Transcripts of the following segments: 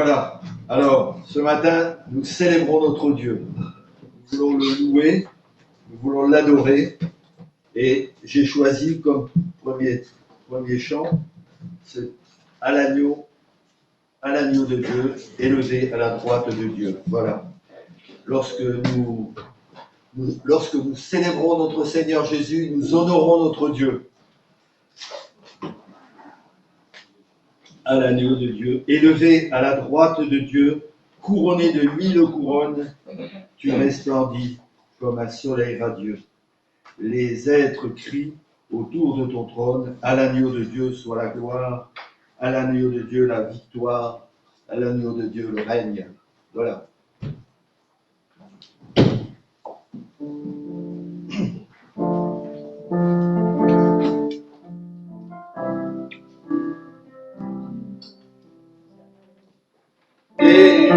Voilà. Alors, ce matin, nous célébrons notre Dieu. Nous voulons le louer, nous voulons l'adorer. Et j'ai choisi comme premier chant, c'est à l'agneau de Dieu, élevé à la droite de Dieu. Voilà. Lorsque nous célébrons notre Seigneur Jésus, nous honorons notre Dieu. À l'agneau de Dieu, élevé à la droite de Dieu, couronné de 1000 couronnes, tu resplendis comme un soleil radieux. Les êtres crient autour de ton trône, à l'agneau de Dieu soit la gloire, à l'agneau de Dieu la victoire, à l'agneau de Dieu le règne. Voilà. Et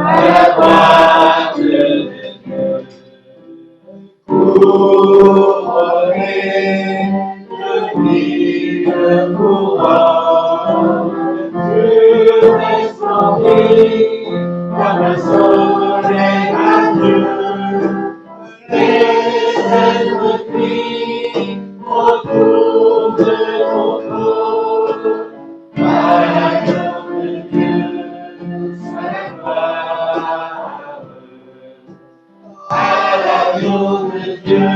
à la droite de Dieu, couronné de 1000 couronnes, tu resplendis comme un soleil radieux. Les êtres crient autour de ton trône. À l'agneau de Dieu, sa gloire. À l'agneau de Dieu,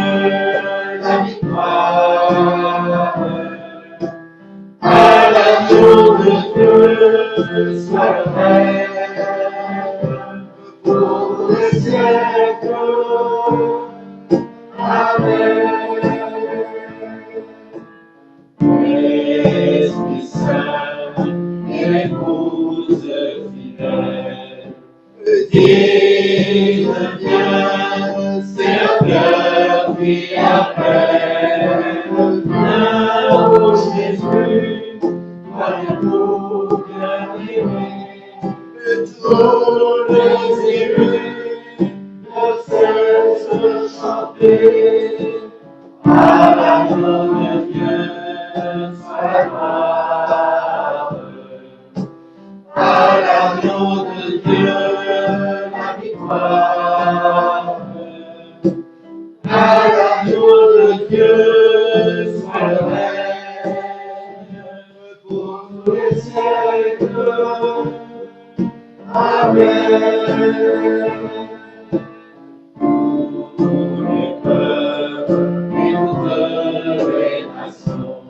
la victoire. À l'agneau de Dieu, soit le règne pour les siècles. Amen. L'Esprit Saint et l'épouse fidèle disent bien, c'est le cœur qui appelle. Viens, ô Jésus, croyez-nous bien aimé, tous les élus ne cessent de chanter. À l'agneau de Dieu, soit gloire. À l'agneau de Dieu, la victoire. À l'agneau de Dieu, soit le règne pour tous les siècles. Amen. Tous les peuples et toutes les nations,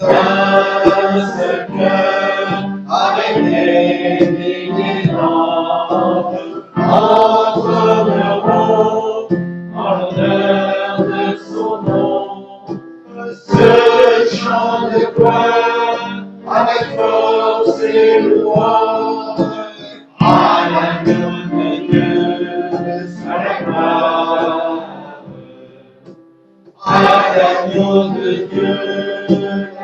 d'un seul cœur, avec les milliers d'anges, entreront en l'honneur de son nom. Ce chant de gloire, avec force et louange, à l'agneau de Dieu, soit la gloire. À l'agneau de Dieu,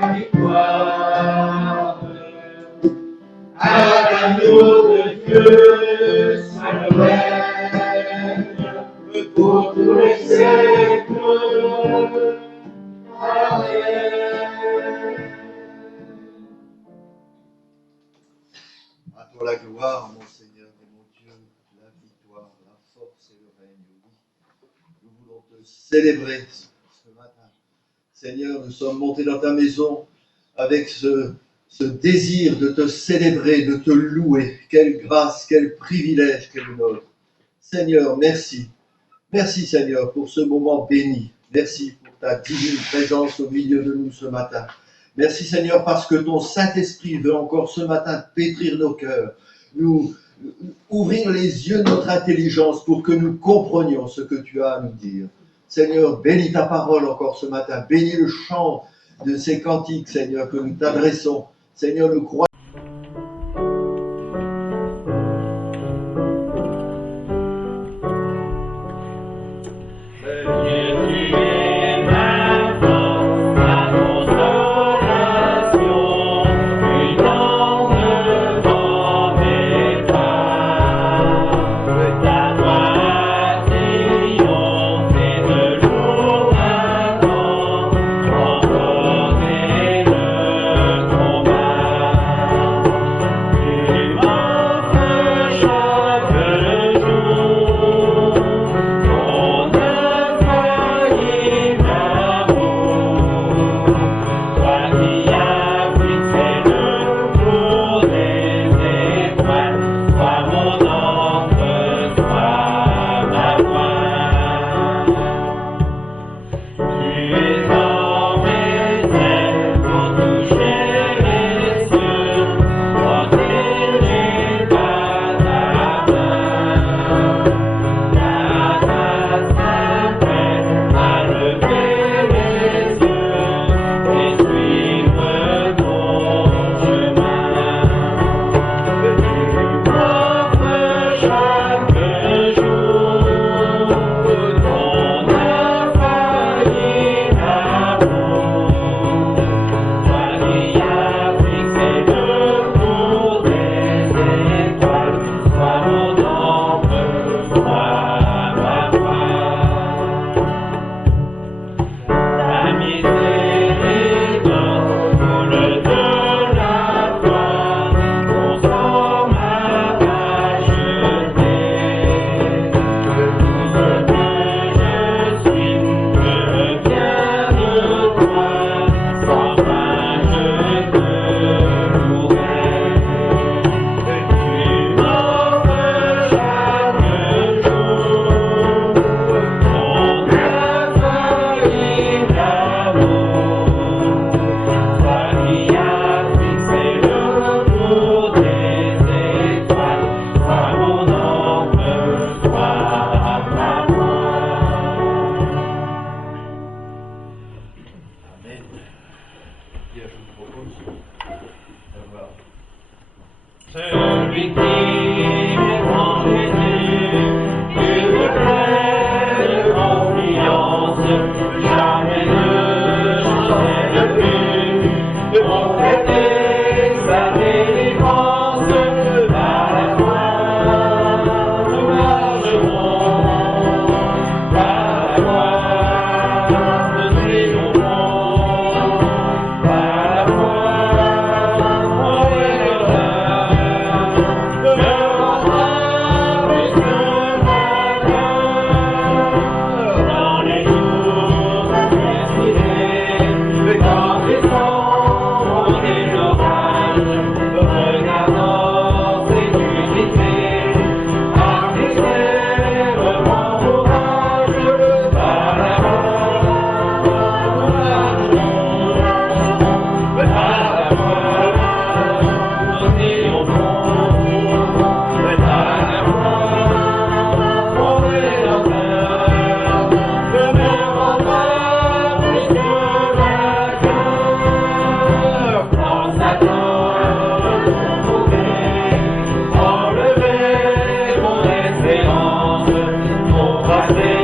la victoire. À l'agneau de Dieu, soit le règne pour tous les siècles. Amen. À toi la gloire, mon Seigneur et mon Dieu, la victoire, la force et le règne. Oui, nous voulons te célébrer ce matin. Seigneur, nous sommes montés dans ta maison avec ce désir de te célébrer, de te louer. Quelle grâce, quel privilège qu'est le nôtre. Seigneur, merci. Merci Seigneur pour ce moment béni. Merci pour ta divine présence au milieu de nous ce matin. Merci Seigneur parce que ton Saint-Esprit veut encore ce matin pétrir nos cœurs, nous ouvrir les yeux de notre intelligence pour que nous comprenions ce que tu as à nous dire. Seigneur, bénis ta parole encore ce matin. Bénis le chant de ces cantiques, Seigneur, que nous t'adressons. Seigneur, nous croyons. Thank you.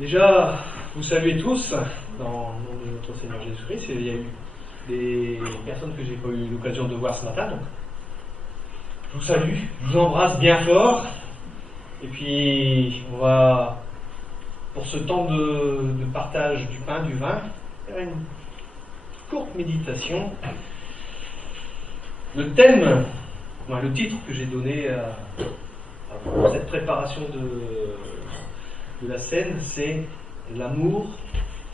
Déjà, vous saluez tous dans le nom de notre Seigneur Jésus-Christ. Il y a eu des personnes que j'ai pas eu l'occasion de voir ce matin. Donc, je vous salue, je vous embrasse bien fort. Et puis, on va, pour ce temps de partage du pain, du vin, faire une courte méditation. Le thème, le titre que j'ai donné à cette préparation de la scène, c'est « L'amour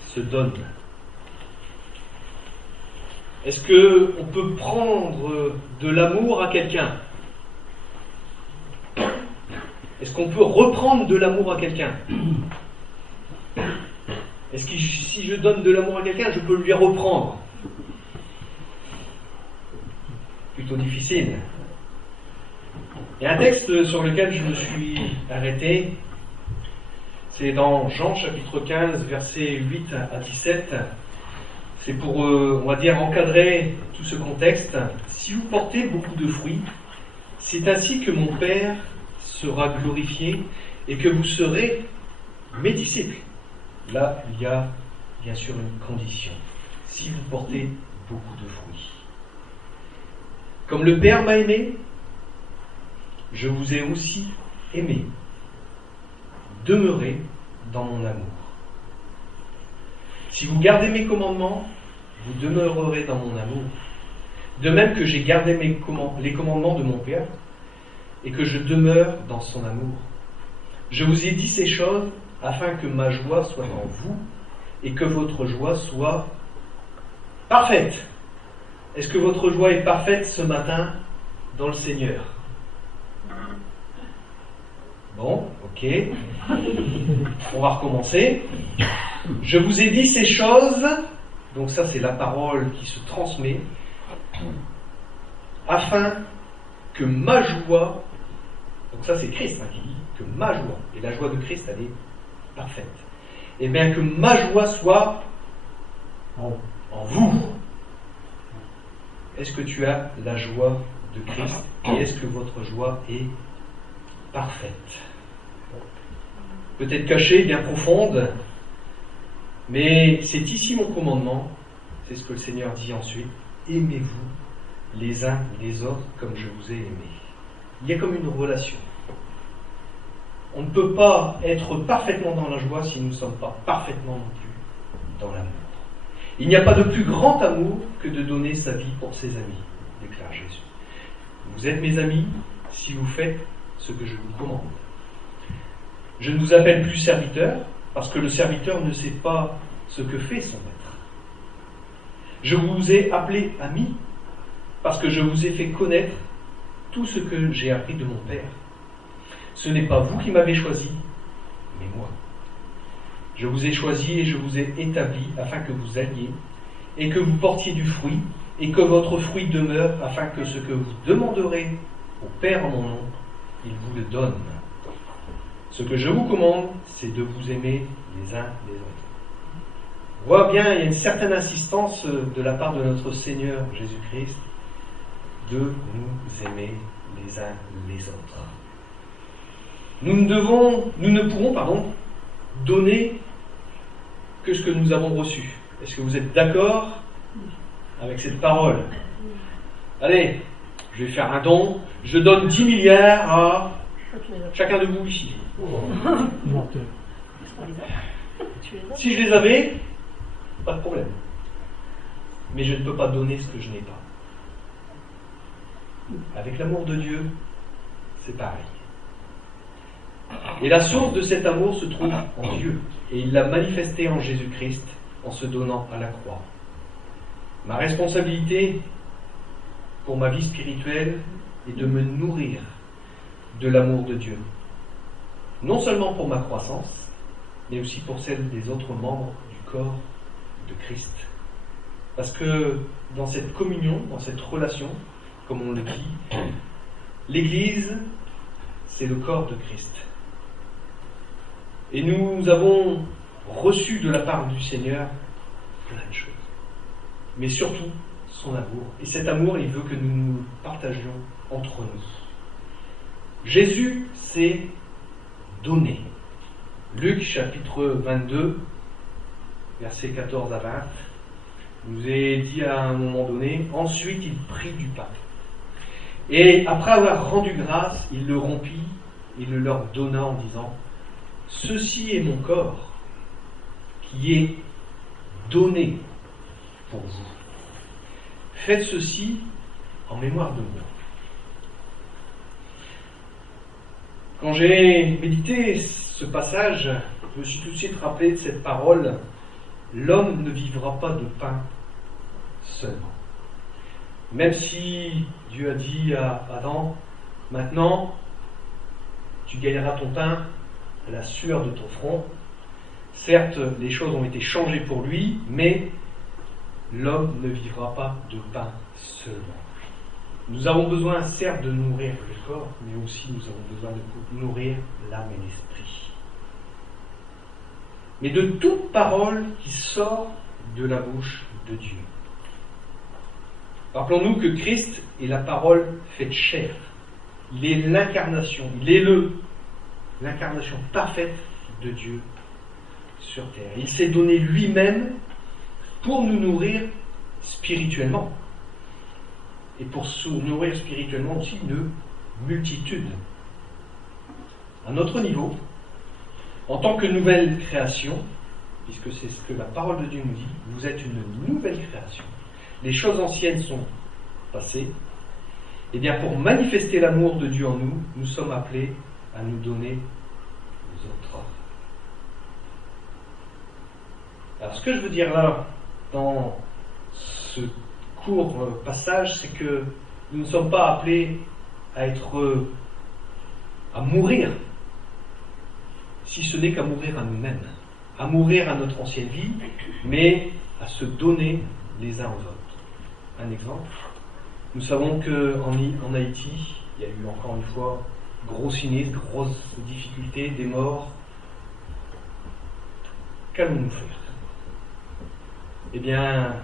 se donne ». Est-ce qu'on peut prendre de l'amour à quelqu'un? Est-ce qu'on peut reprendre de l'amour à quelqu'un? Est-ce que si je donne de l'amour à quelqu'un, je peux lui reprendre? Plutôt difficile. Il y a un texte sur lequel je me suis arrêté. C'est dans Jean chapitre 15, versets 8 à 17. C'est pour, on va dire, encadrer tout ce contexte. Si vous portez beaucoup de fruits, c'est ainsi que mon Père sera glorifié et que vous serez mes disciples. Là, il y a bien sûr une condition. Si vous portez beaucoup de fruits. Comme le Père m'a aimé, je vous ai aussi aimé. Demeurez dans mon amour. Si vous gardez mes commandements, vous demeurerez dans mon amour. De même que j'ai gardé les commandements de mon Père et que je demeure dans son amour. Je vous ai dit ces choses afin que ma joie soit en vous et que votre joie soit parfaite. Est-ce que votre joie est parfaite ce matin dans le Seigneur? Bon, ok. On va recommencer. Je vous ai dit ces choses, donc ça c'est la parole qui se transmet, afin que ma joie, donc ça c'est Christ qui dit que ma joie, et la joie de Christ elle est parfaite, et bien que ma joie soit en vous. Est-ce que tu as la joie de Christ et est-ce que votre joie est parfaite? Peut-être cachée, bien profonde, mais c'est ici mon commandement, c'est ce que le Seigneur dit ensuite, aimez-vous les uns les autres comme je vous ai aimé. Il y a comme une relation. On ne peut pas être parfaitement dans la joie si nous ne sommes pas parfaitement non plus dans l'amour. Il n'y a pas de plus grand amour que de donner sa vie pour ses amis, déclare Jésus. Vous êtes mes amis si vous faites ce que je vous commande. Je ne vous appelle plus serviteur, parce que le serviteur ne sait pas ce que fait son maître. Je vous ai appelé ami, parce que je vous ai fait connaître tout ce que j'ai appris de mon Père. Ce n'est pas vous qui m'avez choisi, mais moi. Je vous ai choisi et je vous ai établi afin que vous alliez et que vous portiez du fruit et que votre fruit demeure afin que ce que vous demanderez au Père en mon nom, il vous le donne. Ce que je vous commande, c'est de vous aimer les uns les autres. On voit bien, il y a une certaine insistance de la part de notre Seigneur Jésus-Christ de nous aimer les uns les autres. Nous ne pourrons donner que ce que nous avons reçu. Est-ce que vous êtes d'accord avec cette parole? Allez, je vais faire un don. Je donne 10 milliards à chacun de vous ici. Si je les avais, pas de problème. Mais je ne peux pas donner ce que je n'ai pas. Avec l'amour de Dieu, c'est pareil. Et la source de cet amour se trouve en Dieu. Et il l'a manifesté en Jésus-Christ en se donnant à la croix. Ma responsabilité pour ma vie spirituelle est de me nourrir de l'amour de Dieu. Non seulement pour ma croissance, mais aussi pour celle des autres membres du corps de Christ. Parce que dans cette communion, dans cette relation, comme on le dit, l'Église, c'est le corps de Christ. Et nous avons reçu de la part du Seigneur plein de choses. Mais surtout, son amour. Et cet amour, il veut que nous nous partagions entre nous. Jésus s'est donné. Luc chapitre 22, versets 14 à 20, il nous est dit à un moment donné, ensuite il prit du pain. Et après avoir rendu grâce, il le rompit et le leur donna en disant, ceci est mon corps qui est donné pour vous. Faites ceci en mémoire de moi. Quand j'ai médité ce passage, je me suis tout de suite rappelé de cette parole, l'homme ne vivra pas de pain seulement. Même si Dieu a dit à Adam, maintenant, tu gagneras ton pain à la sueur de ton front. Certes, les choses ont été changées pour lui, mais l'homme ne vivra pas de pain seulement. Nous avons besoin, certes, de nourrir le corps, mais aussi nous avons besoin de nourrir l'âme et l'esprit. Mais de toute parole qui sort de la bouche de Dieu. Rappelons-nous que Christ est la parole faite chair. Il est l'incarnation, il est l'incarnation parfaite de Dieu sur terre. Il s'est donné lui-même pour nous nourrir spirituellement. Et pour se nourrir spirituellement aussi une multitude. À notre niveau, en tant que nouvelle création, puisque c'est ce que la parole de Dieu nous dit, vous êtes une nouvelle création. Les choses anciennes sont passées. Et bien pour manifester l'amour de Dieu en nous, nous sommes appelés à nous donner aux autres. Alors ce que je veux dire là, dans ce court passage, c'est que nous ne sommes pas appelés à mourir, si ce n'est qu'à mourir à nous-mêmes, à mourir à notre ancienne vie, mais à se donner les uns aux autres. Un exemple, nous savons qu'en Haïti, il y a eu encore une fois gros sinistre, grosses difficultés, des morts. Qu'allons-nous faire? Eh bien,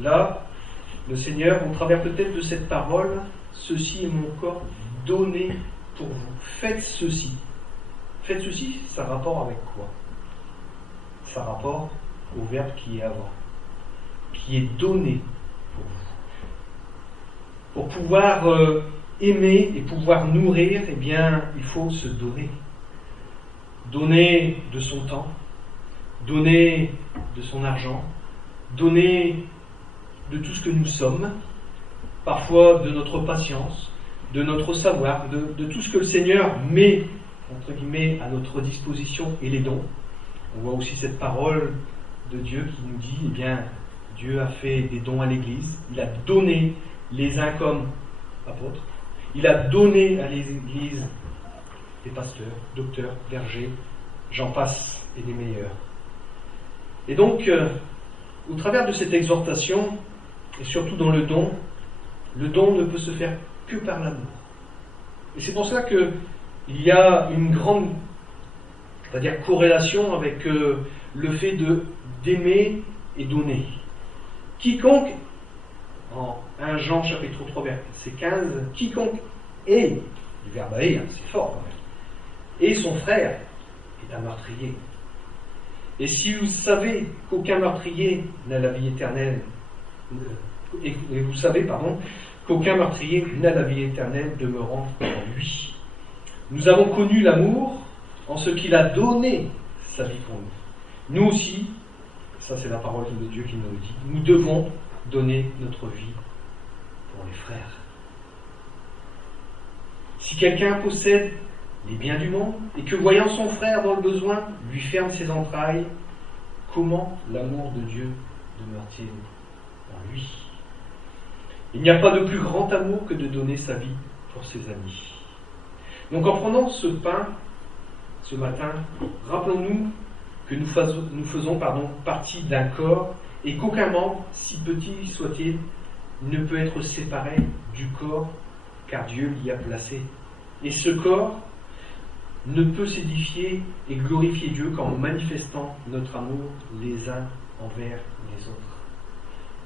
là, le Seigneur, au travers peut-être de cette parole, ceci est mon corps donné pour vous. Faites ceci. Faites ceci, ça a rapport avec quoi? Ça a rapport au verbe qui est avant, qui est donné pour vous. Pour pouvoir aimer et pouvoir nourrir, eh bien, il faut se donner. Donner de son temps, donner de son argent, donner de tout ce que nous sommes, parfois de notre patience, de notre savoir, de tout ce que le Seigneur met, entre guillemets, à notre disposition et les dons. On voit aussi cette parole de Dieu qui nous dit, eh bien, Dieu a fait des dons à l'Église, il a donné les uns comme apôtres, il a donné à l'Église des pasteurs, docteurs, bergers, j'en passe et des meilleurs. Et donc, au travers de cette exhortation, et surtout dans le don ne peut se faire que par l'amour. Et c'est pour cela qu'il y a une grande, on va dire, corrélation avec le fait d'aimer et donner. Quiconque, en 1 Jean chapitre 3 verset 15, quiconque est, du verbe haïr, c'est fort quand même, et son frère est un meurtrier. Et si vous savez qu'aucun meurtrier n'a la vie éternelle, et vous savez, qu'aucun meurtrier n'a la vie éternelle demeurant en lui. Nous avons connu l'amour en ce qu'il a donné sa vie pour nous. Nous aussi, ça c'est la parole de Dieu qui nous le dit, nous devons donner notre vie pour les frères. Si quelqu'un possède les biens du monde et que voyant son frère dans le besoin, lui ferme ses entrailles, comment l'amour de Dieu demeure-t-il en lui? Il n'y a pas de plus grand amour que de donner sa vie pour ses amis. Donc en prenant ce pain, ce matin, rappelons-nous que nous faisons partie d'un corps et qu'aucun membre, si petit soit-il, ne peut être séparé du corps car Dieu l'y a placé. Et ce corps ne peut s'édifier et glorifier Dieu qu'en manifestant notre amour les uns envers les autres.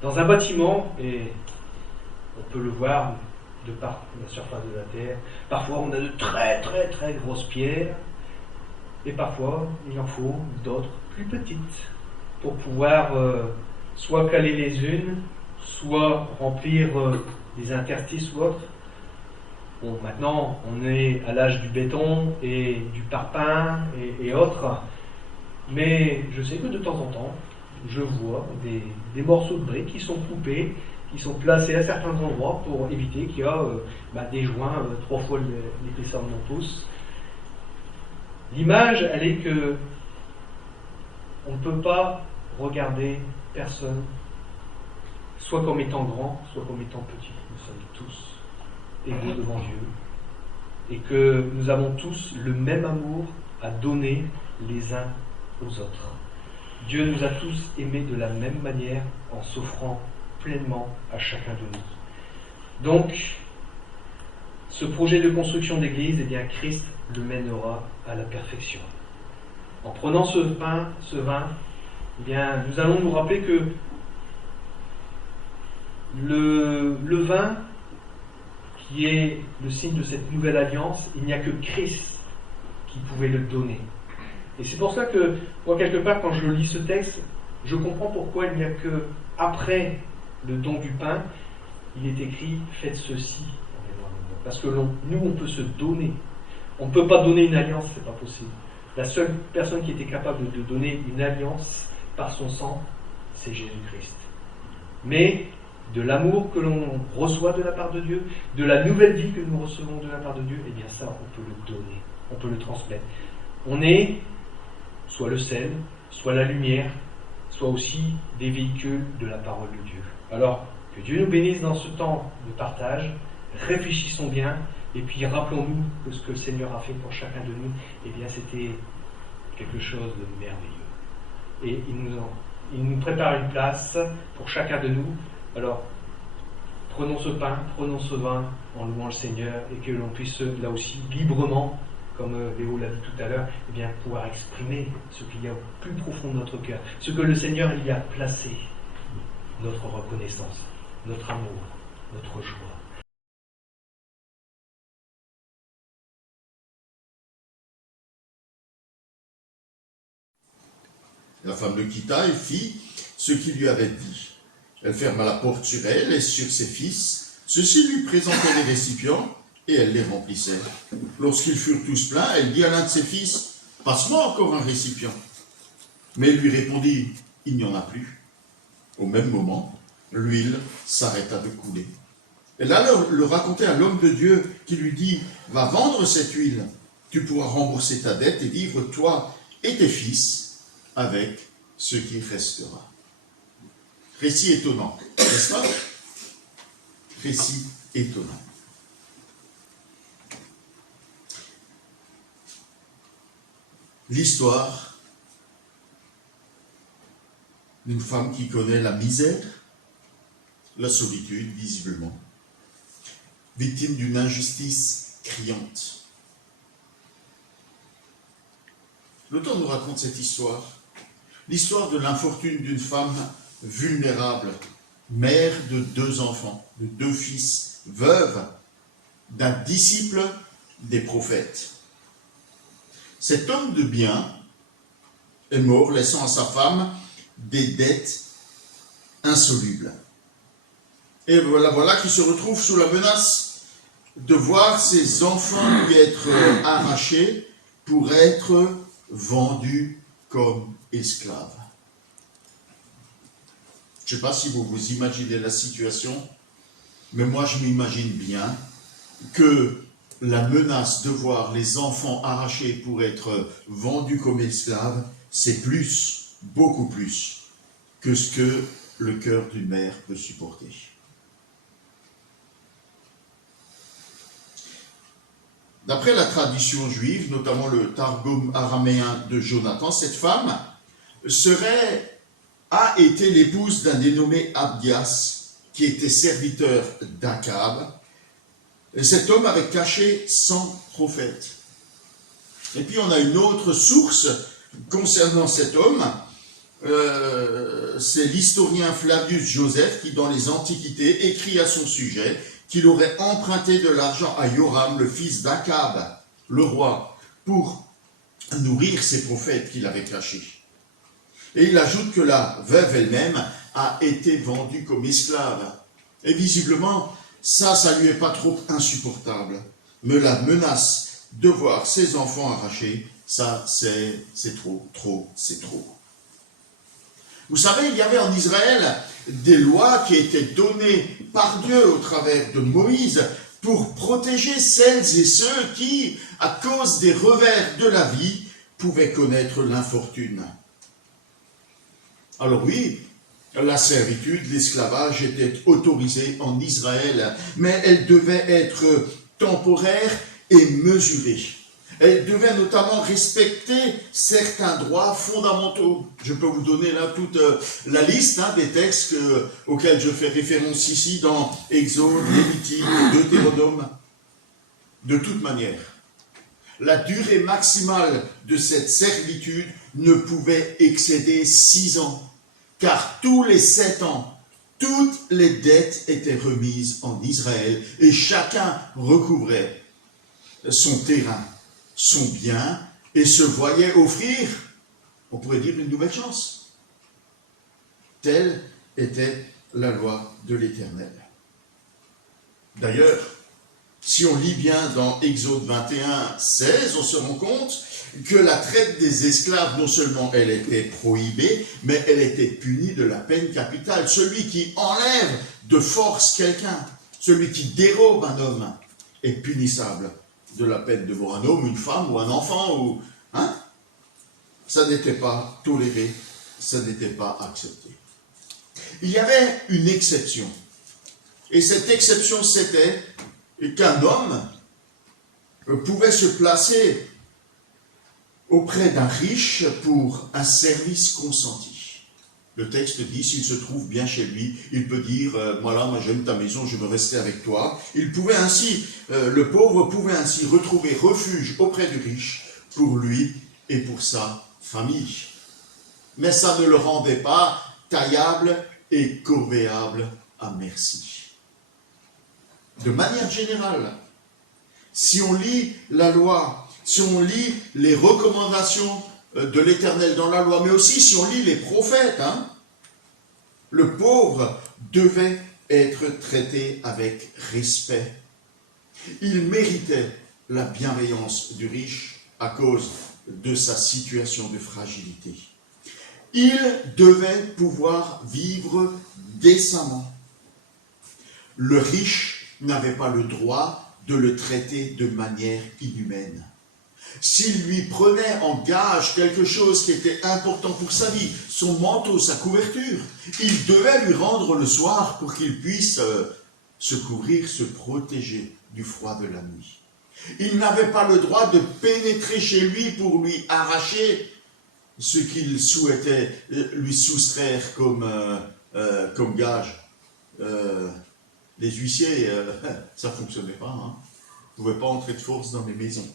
Dans un bâtiment, et on peut le voir de par la surface de la terre. Parfois, on a de très très très grosses pierres, et parfois, il en faut d'autres plus petites pour pouvoir soit caler les unes, soit remplir des interstices ou autres. Bon, maintenant, on est à l'âge du béton et du parpaing et autres, mais je sais que de temps en temps, je vois des morceaux de briques qui sont coupés, qui sont placés à certains endroits pour éviter qu'il y a des joints 3 fois l'épaisseur de mon pouce. L'image, elle est que on ne peut pas regarder personne, soit comme étant grand, soit comme étant petit. Nous sommes tous égaux devant Dieu, et que nous avons tous le même amour à donner les uns aux autres. Dieu nous a tous aimés de la même manière en s'offrant pleinement à chacun de nous. Donc, ce projet de construction d'église, eh bien, Christ le mènera à la perfection. En prenant ce pain, ce vin, eh bien, nous allons nous rappeler que le vin, qui est le signe de cette nouvelle alliance, il n'y a que Christ qui pouvait le donner. Et c'est pour ça que, moi, quelque part, quand je lis ce texte, je comprends pourquoi il n'y a que après le don du pain, il est écrit « Faites ceci ». Parce que nous, on peut se donner. On ne peut pas donner une alliance, c'est pas possible. La seule personne qui était capable de donner une alliance par son sang, c'est Jésus-Christ. Mais de l'amour que l'on reçoit de la part de Dieu, de la nouvelle vie que nous recevons de la part de Dieu, eh bien ça, on peut le donner, on peut le transmettre. On est soit le sel, soit la lumière, soit aussi des véhicules de la parole de Dieu. Alors, que Dieu nous bénisse dans ce temps de partage, réfléchissons bien, et puis rappelons-nous que ce que le Seigneur a fait pour chacun de nous, eh bien c'était quelque chose de merveilleux. Et il nous prépare une place pour chacun de nous. Alors, prenons ce pain, prenons ce vin en louant le Seigneur, et que l'on puisse là aussi librement, comme Léo l'a dit tout à l'heure, eh bien, pouvoir exprimer ce qu'il y a au plus profond de notre cœur, ce que le Seigneur y a placé, notre reconnaissance, notre amour, notre joie. La femme le quitta et fit ce qu'il lui avait dit. Elle ferma la porte sur elle et sur ses fils. Ceux-ci lui présentaient les récipients et elle les remplissait. Lorsqu'ils furent tous pleins, elle dit à l'un de ses fils, « Passe-moi encore un récipient. » Mais il lui répondit, « Il n'y en a plus. » Au même moment, l'huile s'arrêta de couler. Elle alla le raconter à l'homme de Dieu qui lui dit, « Va vendre cette huile, tu pourras rembourser ta dette et vivre toi et tes fils avec ce qui restera. » Récit étonnant, n'est-ce pas? Récit étonnant. L'histoire d'une femme qui connaît la misère, la solitude, visiblement, victime d'une injustice criante. L'auteur nous raconte cette histoire, l'histoire de l'infortune d'une femme vulnérable, mère de 2 enfants, de 2 fils, veuve d'un disciple des prophètes. Cet homme de bien est mort, laissant à sa femme des dettes insolubles. Et voilà qu'il se retrouve sous la menace de voir ses enfants lui être arrachés pour être vendus comme esclaves. Je ne sais pas si vous vous imaginez la situation, mais moi je m'imagine bien que la menace de voir les enfants arrachés pour être vendus comme esclaves, c'est plus, beaucoup plus, que ce que le cœur d'une mère peut supporter. D'après la tradition juive, notamment le Targum araméen de Jonathan, cette femme a été l'épouse d'un dénommé Abdias, qui était serviteur d'Akab. Et cet homme avait caché 100 prophètes. Et puis on a une autre source concernant cet homme, c'est l'historien Flavius Joseph qui, dans les Antiquités, écrit à son sujet qu'il aurait emprunté de l'argent à Joram, le fils d'Akab, le roi, pour nourrir ses prophètes qu'il avait cachés. Et il ajoute que la veuve elle-même a été vendue comme esclave. Et visiblement, ça lui est pas trop insupportable. Mais la menace de voir ses enfants arrachés, ça, c'est trop. Vous savez, il y avait en Israël des lois qui étaient données par Dieu au travers de Moïse pour protéger celles et ceux qui, à cause des revers de la vie, pouvaient connaître l'infortune. Alors oui, la servitude, l'esclavage était autorisé en Israël, mais elle devait être temporaire et mesurée. Elle devait notamment respecter certains droits fondamentaux. Je peux vous donner là toute la liste des textes auxquels je fais référence ici dans Exode, Lévitique, Deutéronome. De toute manière, la durée maximale de cette servitude ne pouvait excéder 6 ans, car tous les 7 ans, toutes les dettes étaient remises en Israël et chacun recouvrait son terrain, son bien, et se voyait offrir, on pourrait dire, une nouvelle chance. Telle était la loi de l'Éternel. D'ailleurs, si on lit bien dans Exode 21, 16, on se rend compte que la traite des esclaves, non seulement elle était prohibée, mais elle était punie de la peine capitale. Celui qui enlève de force quelqu'un, celui qui dérobe un homme, est punissable de la peine de mort. Un homme, une femme ou un enfant, ça n'était pas toléré, ça n'était pas accepté. Il y avait une exception. Et cette exception, c'était qu'un homme pouvait se placer auprès d'un riche pour un service consenti. Le texte dit, s'il se trouve bien chez lui, il peut dire, moi j'aime ta maison, je veux rester avec toi. Il pouvait ainsi, le pauvre pouvait ainsi retrouver refuge auprès du riche pour lui et pour sa famille. Mais ça ne le rendait pas taillable et corvéable à merci. De manière générale, si on lit la loi, si on lit les recommandations de l'Éternel dans la loi, mais aussi si on lit les prophètes, le pauvre devait être traité avec respect. Il méritait la bienveillance du riche à cause de sa situation de fragilité. Il devait pouvoir vivre décemment. Le riche n'avait pas le droit de le traiter de manière inhumaine. S'il lui prenait en gage quelque chose qui était important pour sa vie, son manteau, sa couverture, il devait lui rendre le soir pour qu'il puisse se couvrir, se protéger du froid de la nuit. Il n'avait pas le droit de pénétrer chez lui pour lui arracher ce qu'il souhaitait lui soustraire comme gage. Les huissiers, ça ne fonctionnait pas. Ils ne pouvaient pas entrer de force dans les maisons.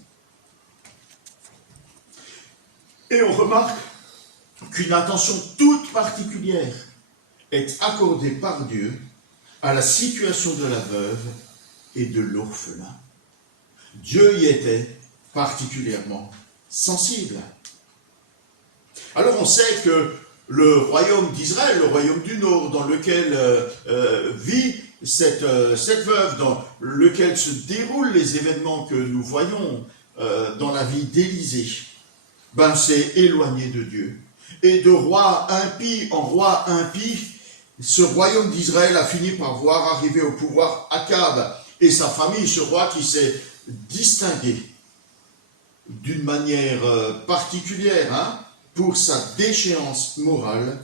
Et on remarque qu'une attention toute particulière est accordée par Dieu à la situation de la veuve et de l'orphelin. Dieu y était particulièrement sensible. Alors on sait que le royaume d'Israël, le royaume du Nord, dans lequel vit cette veuve, dans lequel se déroulent les événements que nous voyons dans la vie d'Élisée, s'est éloigné de Dieu. Et de roi impie en roi impie, ce royaume d'Israël a fini par voir arriver au pouvoir Akab et sa famille, ce roi qui s'est distingué d'une manière particulière pour sa déchéance morale.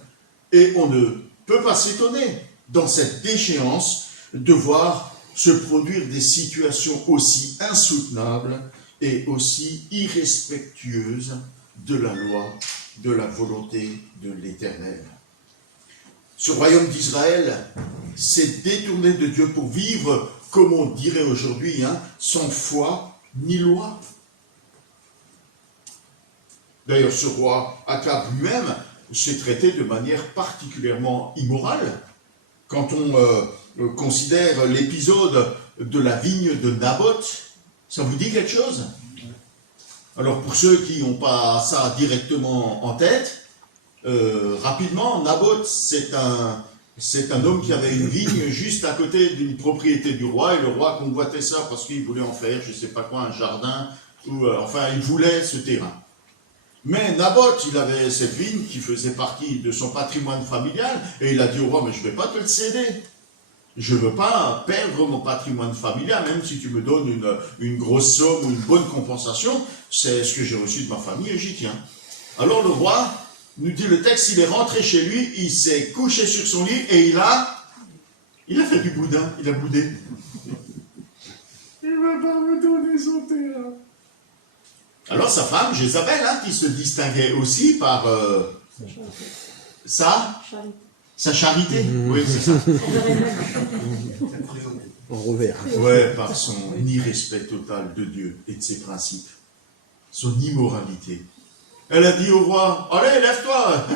Et on ne peut pas s'étonner dans cette déchéance de voir se produire des situations aussi insoutenables et aussi irrespectueuses de la loi, de la volonté de l'Éternel. Ce royaume d'Israël s'est détourné de Dieu pour vivre, comme on dirait aujourd'hui, sans foi ni loi. D'ailleurs, ce roi Akab lui-même s'est traité de manière particulièrement immorale. Quand on considère l'épisode de la vigne de Naboth. Ça vous dit quelque chose? Alors pour ceux qui n'ont pas ça directement en tête, rapidement, Naboth, c'est un homme qui avait une vigne juste à côté d'une propriété du roi, et le roi convoitait ça parce qu'il voulait en faire, je ne sais pas quoi, un jardin, ou enfin il voulait ce terrain. Mais Naboth, il avait cette vigne qui faisait partie de son patrimoine familial, et il a dit au roi, mais je ne vais pas te le céder. Je ne veux pas perdre mon patrimoine familial, même si tu me donnes une grosse somme ou une bonne compensation, c'est ce que j'ai reçu de ma famille et j'y tiens. Alors le roi, nous dit le texte, il est rentré chez lui, il s'est couché sur son lit et il a fait du boudin, il a boudé. Il ne va pas me donner son terrain. Alors sa femme, Jézabel, qui se distinguait aussi par sa charité. Oui, c'est ça. En revers. Ouais, par son irrespect total de Dieu et de ses principes, son immoralité. Elle a dit au roi, allez, lève-toi,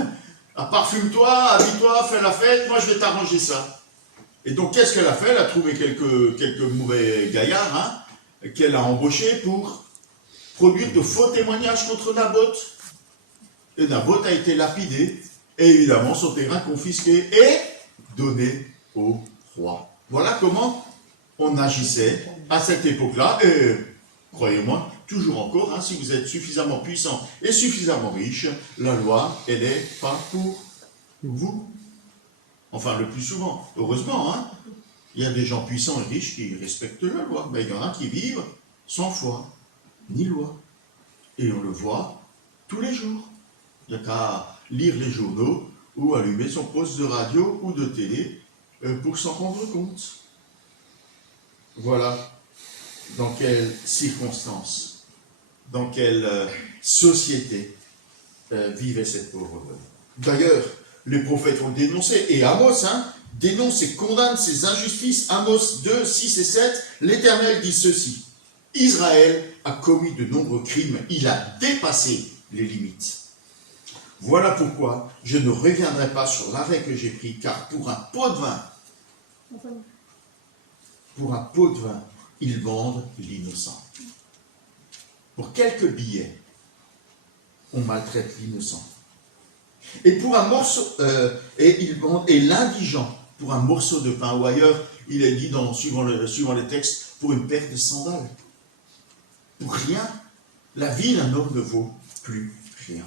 parfume-toi, habille-toi, fais la fête, moi je vais t'arranger ça. Et donc qu'est-ce qu'elle a fait? Elle a trouvé quelques mauvais gaillards qu'elle a embauchés pour produire de faux témoignages contre Naboth. Et Naboth a été lapidé, et évidemment son terrain confisqué et donné au roi. Voilà comment on agissait à cette époque-là, et croyez-moi, toujours encore, si vous êtes suffisamment puissant et suffisamment riche, la loi, elle n'est pas pour vous. Enfin, le plus souvent, heureusement, il y a des gens puissants et riches qui respectent la loi, mais il y en a qui vivent sans foi, ni loi. Et on le voit tous les jours. Il n'y a qu'à lire les journaux ou allumer son poste de radio ou de télé pour s'en rendre compte. Voilà dans quelles circonstances, dans quelle société vivait cette pauvre veuve. D'ailleurs, les prophètes ont dénoncé, et Amos dénonce et condamne ces injustices. Amos 2, 6 et 7, l'Éternel dit ceci: Israël a commis de nombreux crimes, il a dépassé les limites. Voilà pourquoi je ne reviendrai pas sur l'arrêt que j'ai pris, car pour un pot de vin, ils vendent l'innocent. Pour quelques billets, on maltraite l'innocent. Et pour un morceau, et l'indigent, pour un morceau de pain, ou ailleurs, il est dit, suivant les textes, pour une paire de sandales. Pour rien, la vie d'un homme ne vaut plus rien.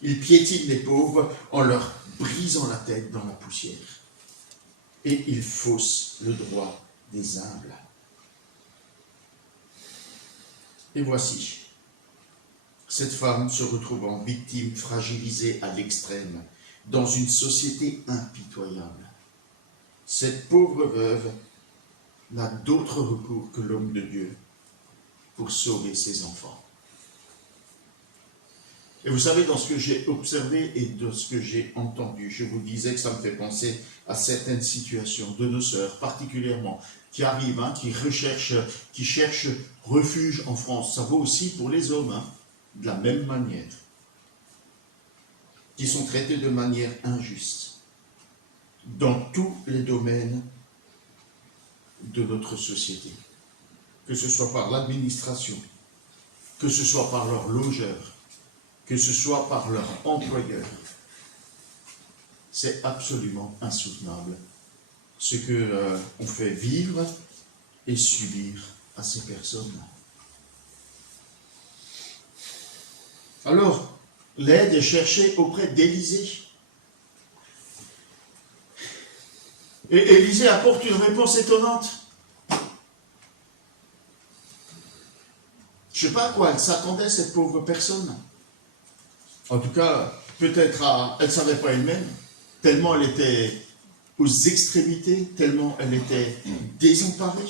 Il piétine les pauvres en leur brisant la tête dans la poussière. Et il fausse le droit des humbles. Et voici, cette femme se retrouvant victime, fragilisée à l'extrême, dans une société impitoyable. Cette pauvre veuve n'a d'autre recours que l'homme de Dieu pour sauver ses enfants. Et vous savez, dans ce que j'ai observé et dans ce que j'ai entendu, je vous disais que ça me fait penser à certaines situations de nos sœurs, particulièrement, qui arrivent, qui cherchent refuge en France. Ça vaut aussi pour les hommes, de la même manière, qui sont traités de manière injuste, dans tous les domaines de notre société, que ce soit par l'administration, que ce soit par leur logeur, que ce soit par leur employeur. C'est absolument insoutenable ce qu'on fait vivre et subir à ces personnes. Alors, l'aide est cherchée auprès d'Élisée. Et Élisée apporte une réponse étonnante. Je ne sais pas à quoi elle s'attendait, cette pauvre personne. En tout cas, peut-être elle ne savait pas elle-même, tellement elle était aux extrémités, tellement elle était désemparée.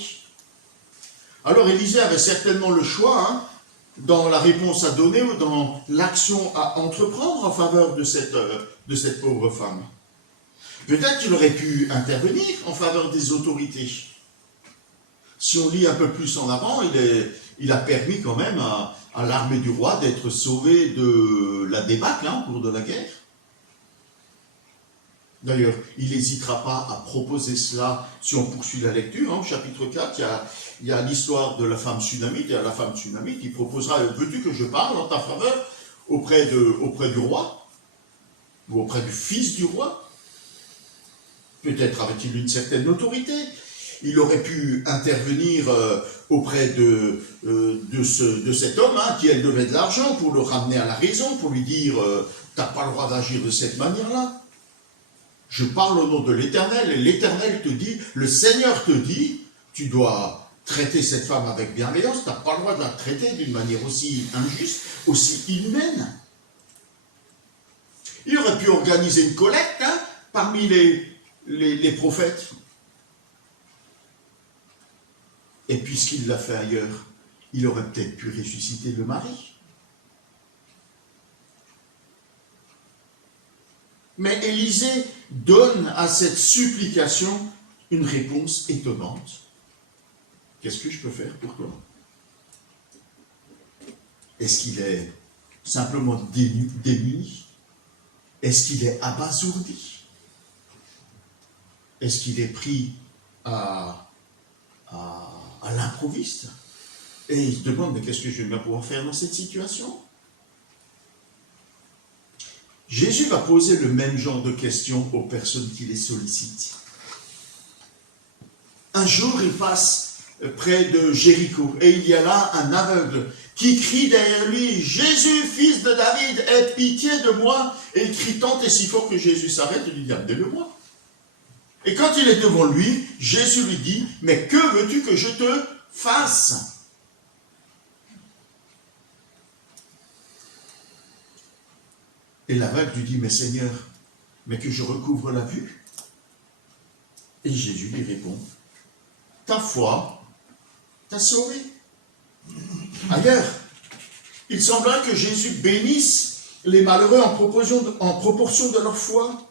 Alors Élisée avait certainement le choix, dans la réponse à donner ou dans l'action à entreprendre en faveur de cette pauvre femme. Peut-être qu'il aurait pu intervenir en faveur des autorités. Si on lit un peu plus en avant, il a permis quand même à l'armée du roi d'être sauvée de la débâcle au cours de la guerre. D'ailleurs, il n'hésitera pas à proposer cela si on poursuit la lecture. Au chapitre 4, il y a l'histoire de la femme sunamite. Il y a la femme sunamite qui proposera, veux-tu que je parle en ta faveur auprès du roi ou auprès du fils du roi? Peut-être avait-il une certaine autorité. Il aurait pu intervenir auprès de cet homme qui, elle, devait de l'argent pour le ramener à la raison, pour lui dire t'as pas le droit d'agir de cette manière-là. Je parle au nom de l'Éternel, et l'Éternel te dit, le Seigneur te dit, tu dois traiter cette femme avec bienveillance, tu n'as pas le droit de la traiter d'une manière aussi injuste, aussi inhumaine. Il aurait pu organiser une collecte parmi les prophètes. Et puisqu'il l'a fait ailleurs, il aurait peut-être pu ressusciter le mari. Mais Élisée donne à cette supplication une réponse étonnante. Qu'est-ce que je peux faire pour toi? Est-ce qu'il est simplement démuni? Est-ce qu'il est abasourdi? Est-ce qu'il est pris à l'improviste? Et il se demande, mais qu'est-ce que je vais pouvoir faire dans cette situation? Jésus va poser le même genre de questions aux personnes qui les sollicitent. Un jour, il passe près de Jéricho, et il y a là un aveugle qui crie derrière lui, « Jésus, fils de David, aie pitié de moi !» Et il crie tant et si fort que Jésus s'arrête et lui dit, « Amenez-le-moi !» Et quand il est devant lui, Jésus lui dit, « Mais que veux-tu que je te fasse ?» Et l'aveugle lui dit, « Mais Seigneur, mais que je recouvre la vue ?» Et Jésus lui répond, « Ta foi t'a sauvé. » Ailleurs, il sembla que Jésus bénisse les malheureux en proportion de leur foi.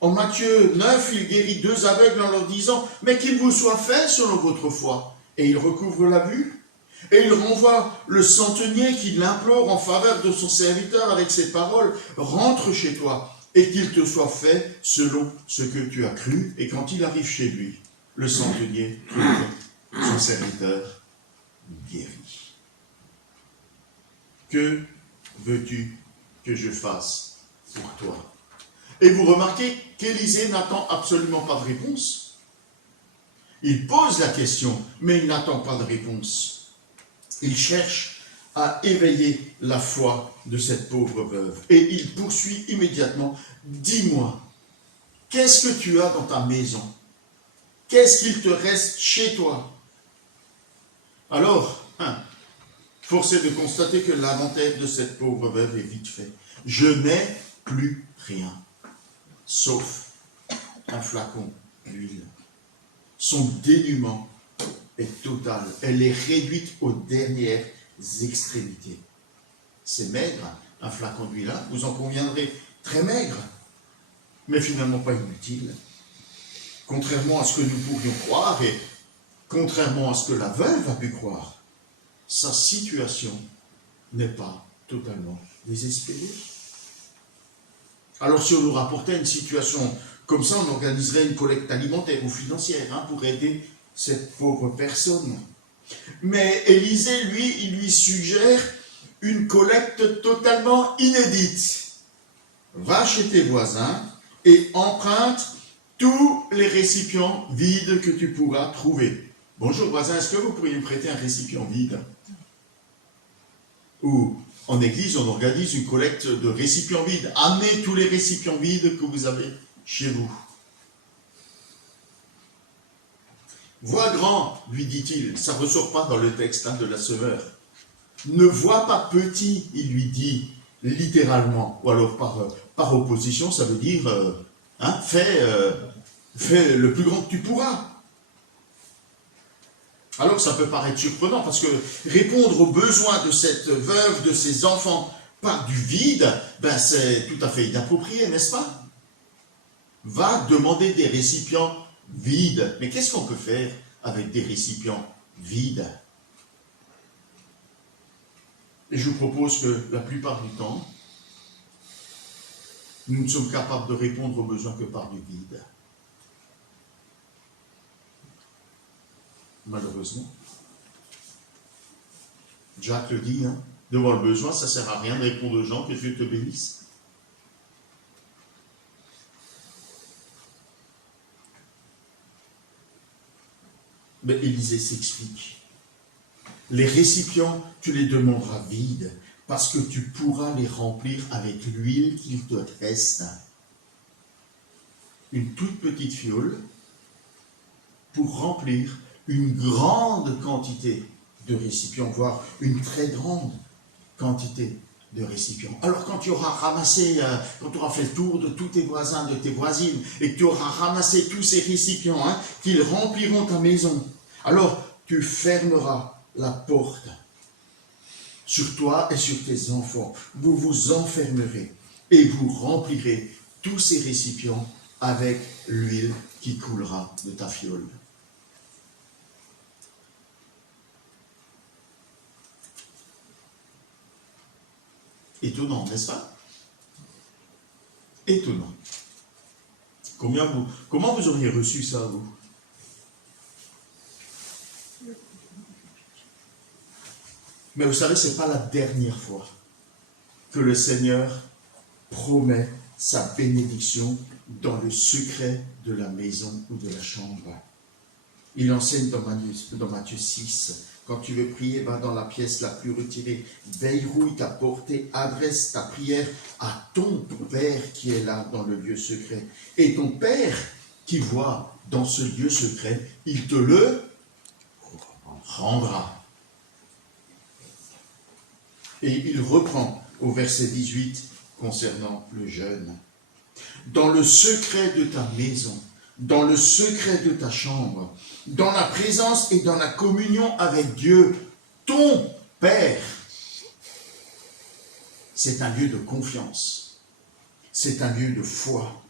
En Matthieu 9, il guérit 2 aveugles en leur disant, « Mais qu'il vous soit fait selon votre foi. » Et il recouvre la vue. Et il renvoie le centenier qui l'implore en faveur de son serviteur avec ces paroles, « Rentre chez toi, et qu'il te soit fait selon ce que tu as cru. » Et quand il arrive chez lui, le centenier trouve son serviteur guéri. Que veux-tu que je fasse pour toi? Et vous remarquez qu'Élisée n'attend absolument pas de réponse. Il pose la question, mais il n'attend pas de réponse. Il cherche à éveiller la foi de cette pauvre veuve. Et il poursuit immédiatement, « Dis-moi, qu'est-ce que tu as dans ta maison? Qu'est-ce qu'il te reste chez toi ?» Alors, force est de constater que l'inventaire de cette pauvre veuve est vite fait. Je n'ai plus rien, sauf un flacon d'huile. Son dénuement est total. Elle est réduite aux dernières extrémités. C'est maigre, un flacon d'huile, vous en conviendrez, très maigre, mais finalement pas inutile. Contrairement à ce que nous pourrions croire, et contrairement à ce que la veuve a pu croire, sa situation n'est pas totalement désespérée. Alors si on nous rapportait une situation comme ça, on organiserait une collecte alimentaire ou financière pour aider cette pauvre personne. Mais Élisée, lui, il lui suggère une collecte totalement inédite. Va chez tes voisins et emprunte tous les récipients vides que tu pourras trouver. Bonjour voisin, est-ce que vous pourriez me prêter un récipient vide? Ou en église, on organise une collecte de récipients vides. Amenez tous les récipients vides que vous avez chez vous. Vois grand, lui dit-il, ça ne ressort pas dans le texte de la semeur. Ne vois pas petit, il lui dit littéralement, ou alors par opposition, ça veut dire fais le plus grand que tu pourras. Alors ça peut paraître surprenant, parce que répondre aux besoins de cette veuve, de ses enfants, par du vide, c'est tout à fait inapproprié, n'est-ce pas? Va demander des récipients vides. Mais qu'est-ce qu'on peut faire avec des récipients vides? Et je vous propose que la plupart du temps, Nous ne sommes capables de répondre aux besoins que par du vide. Malheureusement. Jacques le dit, hein, devant le besoin, ça ne sert à rien de répondre aux gens que Dieu te bénisse. Mais Élisée s'explique. Les récipients, tu les demanderas vides, parce que tu pourras les remplir avec l'huile qu'il te reste. Une toute petite fiole pour remplir une grande quantité de récipients, voire une très grande quantité de récipients. Alors quand tu auras ramassé, quand tu auras fait le tour de tous tes voisins, de tes voisines, et que tu auras ramassé tous ces récipients, qu'ils rempliront ta maison, alors tu fermeras la porte sur toi et sur tes enfants. Vous vous enfermerez et vous remplirez tous ces récipients avec l'huile qui coulera de ta fiole. Étonnant, n'est-ce pas? Étonnant. Comment vous auriez reçu ça, vous? Mais vous savez, ce n'est pas la dernière fois que le Seigneur promet sa bénédiction dans le secret de la maison ou de la chambre. Il enseigne dans Matthieu 6, quand tu veux prier, va dans la pièce la plus retirée, verrouille ta porte et adresse ta prière à ton Père qui est là dans le lieu secret. Et ton Père qui voit dans ce lieu secret, il te le rendra. Et il reprend au verset 18 concernant le jeûne. Dans le secret de ta maison, dans le secret de ta chambre, dans la présence et dans la communion avec Dieu, ton Père, c'est un lieu de confiance, c'est un lieu de foi,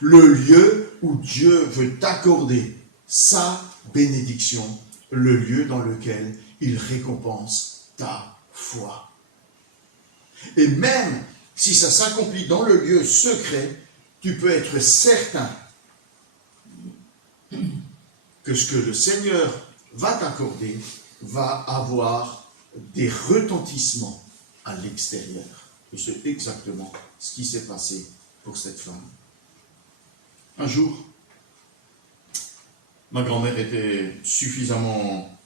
le lieu où Dieu veut t'accorder sa bénédiction, le lieu dans lequel il récompense ta foi. Et même si ça s'accomplit dans le lieu secret, tu peux être certain que ce que le Seigneur va t'accorder va avoir des retentissements à l'extérieur. Et c'est exactement ce qui s'est passé pour cette femme. Un jour, ma grand-mère était suffisamment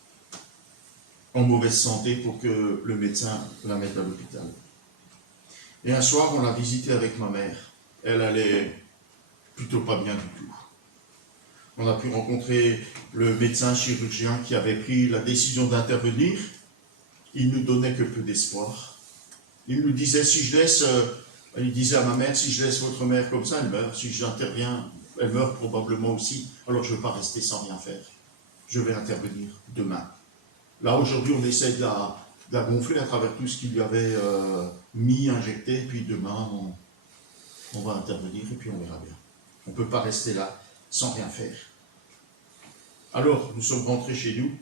en mauvaise santé pour que le médecin la mette à l'hôpital. Et un soir, on l'a visitée avec ma mère. Elle allait plutôt pas bien du tout. On a pu rencontrer le médecin chirurgien qui avait pris la décision d'intervenir. Il nous donnait que peu d'espoir. Il nous disait, il disait à ma mère, si je laisse votre mère comme ça, elle meurt. Si j'interviens, elle meurt probablement aussi. Alors je ne veux pas rester sans rien faire. Je vais intervenir demain. Là, aujourd'hui, on essaie de la gonfler à travers tout ce qu'il lui avait injecté. Puis demain, on va intervenir et puis on verra bien. On ne peut pas rester là sans rien faire. Alors, nous sommes rentrés chez nous.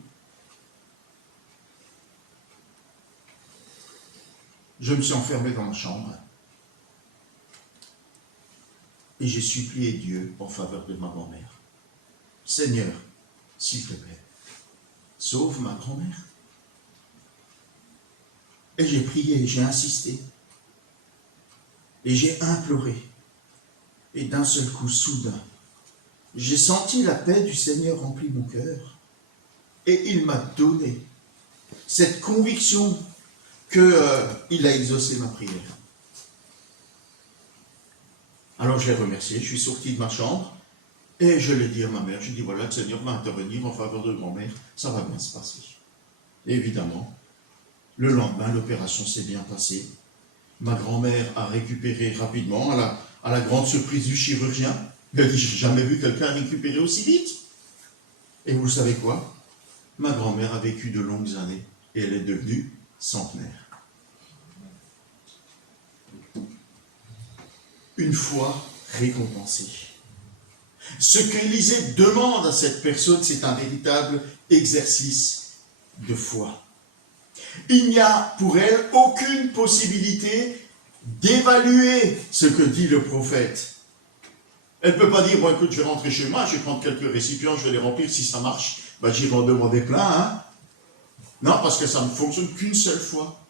Je me suis enfermé dans ma chambre. Et j'ai supplié Dieu en faveur de ma grand-mère. Seigneur, s'il te plaît, sauve ma grand-mère. Et j'ai prié, j'ai insisté. Et j'ai imploré. Et d'un seul coup, soudain, j'ai senti la paix du Seigneur remplir mon cœur. Et il m'a donné cette conviction qu'il a exaucé ma prière. Alors je l'ai remercié, je suis sorti de ma chambre et je l'ai dit à ma mère, je lui ai dit voilà, le Seigneur va intervenir en faveur de grand-mère, ça va bien se passer. Et évidemment, le lendemain, l'opération s'est bien passée. Ma grand-mère a récupéré rapidement, à la grande surprise du chirurgien. Il a dit, j'ai jamais vu quelqu'un récupérer aussi vite. Et vous savez quoi? Ma grand-mère a vécu de longues années et elle est devenue centenaire. Une foi récompensée. Ce qu'Élisée demande à cette personne, c'est un véritable exercice de foi. Il n'y a pour elle aucune possibilité d'évaluer ce que dit le prophète. Elle ne peut pas dire, bon écoute, je vais rentrer chez moi, je vais prendre quelques récipients, je vais les remplir, si ça marche, ben, j'irai en demander plein. Hein. Non, parce que ça ne fonctionne qu'une seule fois.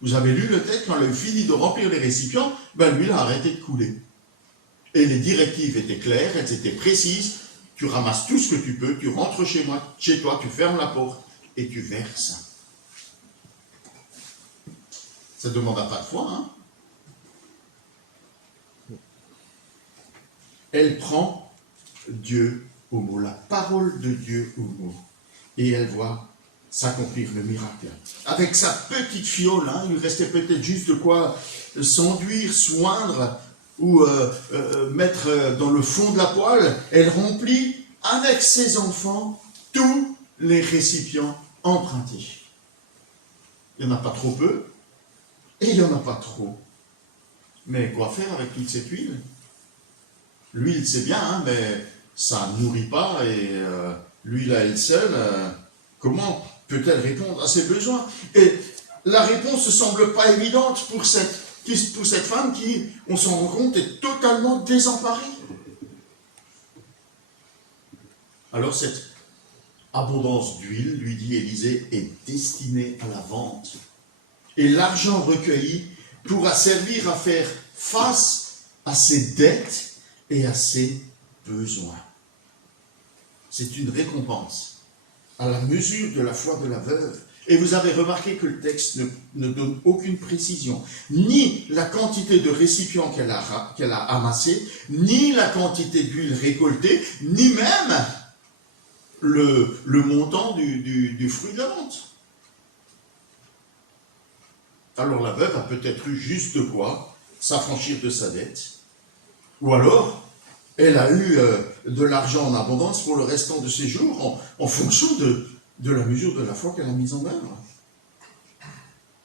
Vous avez lu le texte, quand elle a fini de remplir les récipients, ben lui, il a arrêté de couler. Et les directives étaient claires, elles étaient précises. Tu ramasses tout ce que tu peux, tu rentres chez toi, tu fermes la porte et tu verses. Ça ne demande pas de foi, hein. Elle prend Dieu au mot, la parole de Dieu au mot. Et elle voit s'accomplir le miracle. Avec sa petite fiole, hein, il restait peut-être juste de quoi s'enduire, soindre ou mettre dans le fond de la poêle. Elle remplit avec ses enfants tous les récipients empruntés. Il n'y en a pas trop peu et il n'y en a pas trop. Mais quoi faire avec toute cette huile? L'huile, c'est bien, hein, mais ça ne nourrit pas et l'huile à elle seule, comment peut-elle répondre à ses besoins? Et la réponse ne semble pas évidente pour cette femme qui, on s'en rend compte, est totalement désemparée. Alors cette abondance d'huile, lui dit Élisée, est destinée à la vente. Et l'argent recueilli pourra servir à faire face à ses dettes et à ses besoins. C'est une récompense à la mesure de la foi de la veuve. Et vous avez remarqué que le texte ne donne aucune précision, ni la quantité de récipients qu'elle a amassés, ni la quantité d'huile récoltée, ni même le montant du fruit de la vente. Alors la veuve a peut-être eu juste de quoi s'affranchir de sa dette, ou alors elle a eu de l'argent en abondance pour le restant de ses jours en fonction de la mesure de la foi qu'elle a mise en œuvre.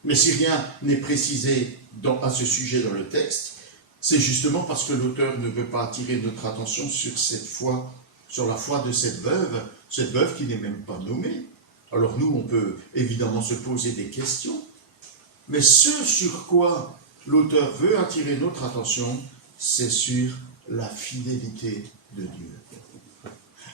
Mais si rien n'est précisé à ce sujet dans le texte, c'est justement parce que l'auteur ne veut pas attirer notre attention sur cette foi, sur la foi de cette veuve qui n'est même pas nommée. Alors nous, on peut évidemment se poser des questions, mais ce sur quoi l'auteur veut attirer notre attention, c'est sur la fidélité de Dieu.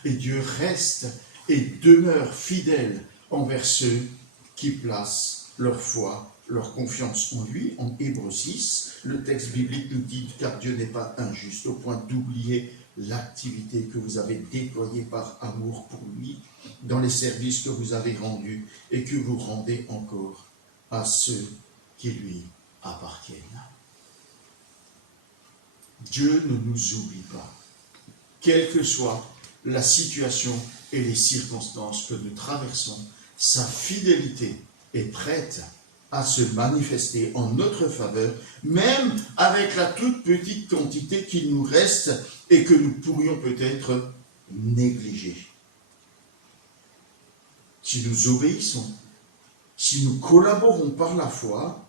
Et Dieu reste et demeure fidèle envers ceux qui placent leur foi, leur confiance en lui. En Hébreux 6, le texte biblique nous dit « Car Dieu n'est pas injuste au point d'oublier l'activité que vous avez déployée par amour pour lui dans les services que vous avez rendus et que vous rendez encore à ceux qui lui appartiennent. » Dieu ne nous oublie pas, quelle que soit la situation et les circonstances que nous traversons. Sa fidélité est prête à se manifester en notre faveur, même avec la toute petite quantité qu'il nous reste et que nous pourrions peut-être négliger. Si nous obéissons, si nous collaborons par la foi,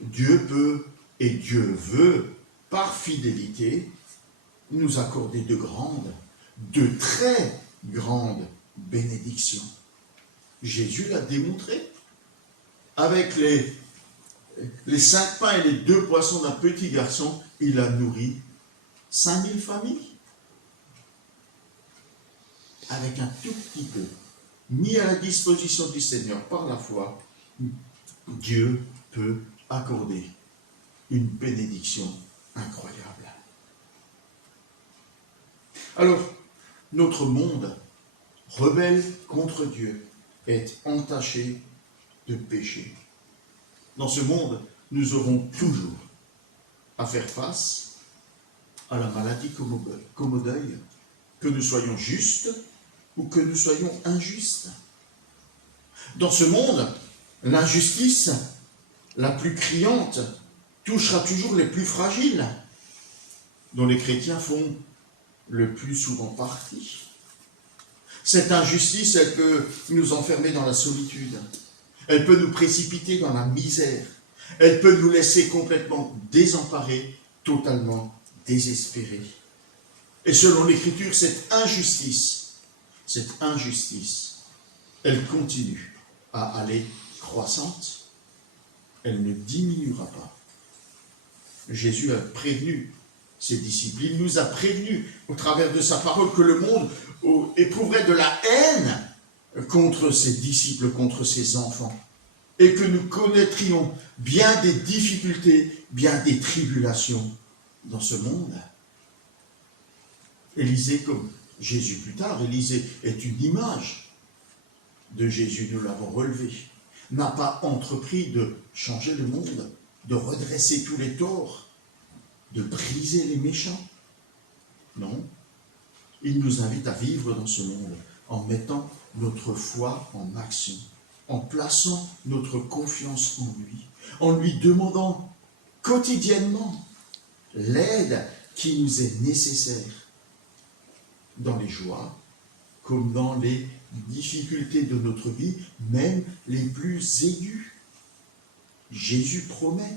Dieu peut et Dieu veut, par fidélité, nous accorder de très grandes bénédictions. Jésus l'a démontré avec les 5 pains et les 2 poissons d'un petit garçon. Il a nourri 5000 familles avec un tout petit peu mis à la disposition du Seigneur par la foi. Dieu peut accorder une bénédiction incroyable. Alors, notre monde rebelle contre Dieu est entaché de péché. Dans ce monde, nous aurons toujours à faire face à la maladie comme au deuil, que nous soyons justes ou que nous soyons injustes. Dans ce monde, l'injustice la plus criante touchera toujours les plus fragiles, dont les chrétiens font le plus souvent partie. Cette injustice, elle peut nous enfermer dans la solitude. Elle peut nous précipiter dans la misère. Elle peut nous laisser complètement désemparés, totalement désespérés. Et selon l'Écriture, cette injustice, elle continue à aller croissante. Elle ne diminuera pas. Jésus a prévenu ses disciples. Il nous a prévenus au travers de sa parole que le monde éprouverait de la haine contre ses disciples, contre ses enfants. Et que nous connaîtrions bien des difficultés, bien des tribulations dans ce monde. Élisée, comme Jésus plus tard, Élisée est une image de Jésus, nous l'avons relevé, n'a pas entrepris de changer le monde, de redresser tous les torts, de briser les méchants. Non, il nous invite à vivre dans ce monde en mettant notre foi en action, en plaçant notre confiance en lui demandant quotidiennement l'aide qui nous est nécessaire dans les joies comme dans les difficultés de notre vie, même les plus aiguës. Jésus promet,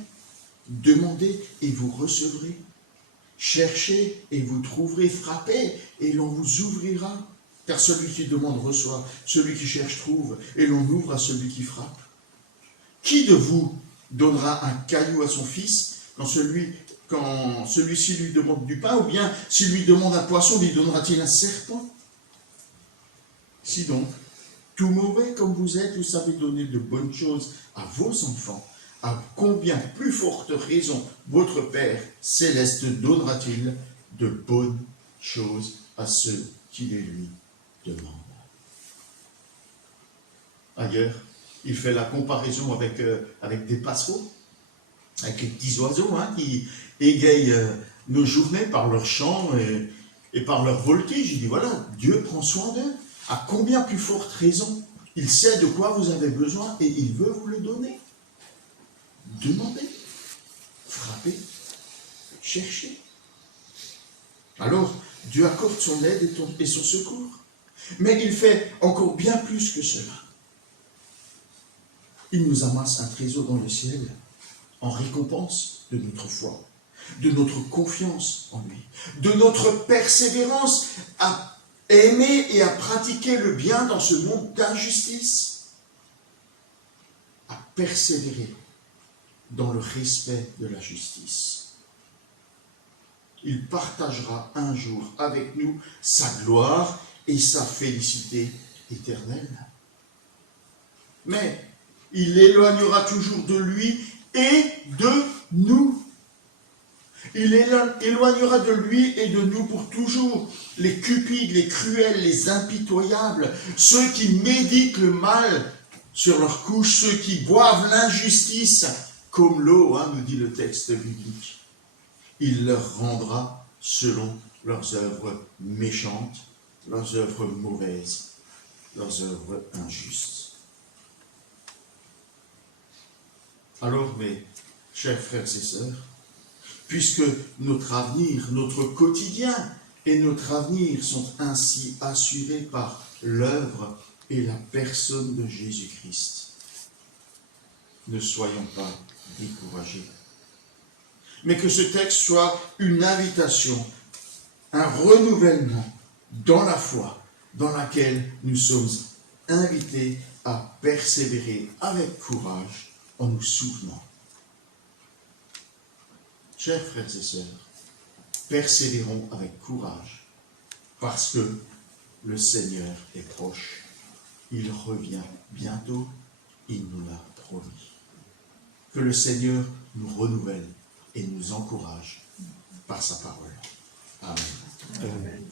demandez et vous recevrez, cherchez et vous trouverez, frappez et l'on vous ouvrira. Car celui qui demande reçoit, celui qui cherche trouve, et l'on ouvre à celui qui frappe. Qui de vous donnera un caillou à son fils quand celui-ci lui demande du pain, ou bien s'il lui demande un poisson, lui donnera-t-il un serpent? Si donc, tout mauvais comme vous êtes, vous savez donner de bonnes choses à vos enfants, à combien plus forte raison votre Père céleste donnera-t-il de bonnes choses à ceux qui les lui demandent. Ailleurs, il fait la comparaison avec des passereaux, avec les petits oiseaux qui égayent nos journées par leur chant et par leur voltige. Il dit voilà, Dieu prend soin d'eux. À combien plus forte raison? Il sait de quoi vous avez besoin et il veut vous le donner. Demandez, frappez, cherchez. Alors, Dieu accorde son aide et son secours. Mais il fait encore bien plus que cela. Il nous amasse un trésor dans le ciel en récompense de notre foi, de notre confiance en lui, de notre persévérance à aimer et à pratiquer le bien dans ce monde d'injustice, à persévérer dans le respect de la justice. Il partagera un jour avec nous sa gloire et sa félicité éternelle. Mais il éloignera toujours de lui et de nous. Il éloignera de lui et de nous pour toujours les cupides, les cruels, les impitoyables, ceux qui méditent le mal sur leur couche, ceux qui boivent l'injustice comme l'eau, nous dit le texte biblique. Il leur rendra selon leurs œuvres méchantes, leurs œuvres mauvaises, leurs œuvres injustes. Alors, mes chers frères et sœurs, puisque notre avenir, notre quotidien et notre avenir sont ainsi assurés par l'œuvre et la personne de Jésus-Christ, ne soyons pas découragés. Mais que ce texte soit une invitation, un renouvellement dans la foi, dans laquelle nous sommes invités à persévérer avec courage en nous souvenant. Chers frères et sœurs, persévérons avec courage, parce que le Seigneur est proche. Il revient bientôt, il nous l'a promis. Que le Seigneur nous renouvelle et nous encourage par sa parole. Amen. Amen.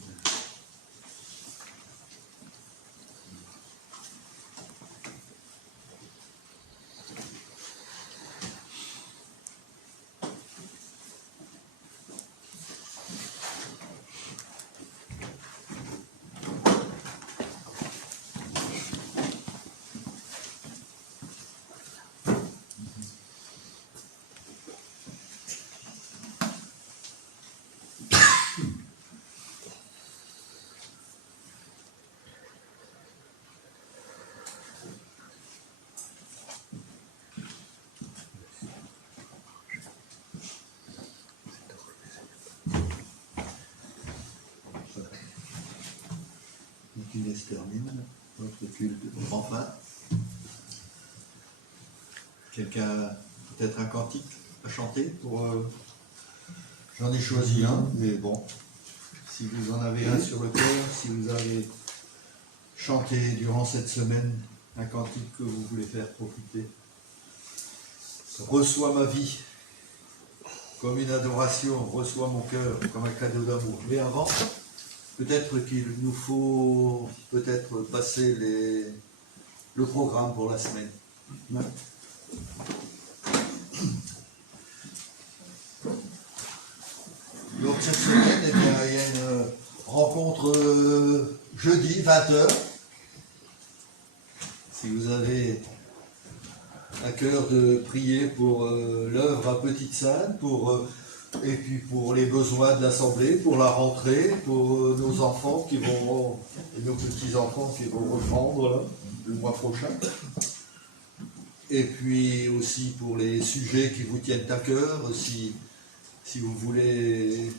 Se termine, notre culte prend fin. Quelqu'un, peut-être un cantique à chanter pour J'en ai choisi un, mais bon, si vous en avez un sur le cœur, si vous avez chanté durant cette semaine un cantique que vous voulez faire profiter. Reçois ma vie comme une adoration, reçois mon cœur comme un cadeau d'amour. Mais avant, peut-être qu'il nous faut peut-être passer le programme pour la semaine. Donc cette semaine, eh bien, il y a une rencontre jeudi, 20h. Si vous avez à cœur de prier pour l'œuvre à Petite Sainte, et puis pour les besoins de l'Assemblée, pour la rentrée, pour nos enfants qui vont, et nos petits-enfants qui vont reprendre là, le mois prochain. Et puis aussi pour les sujets qui vous tiennent à cœur, si vous voulez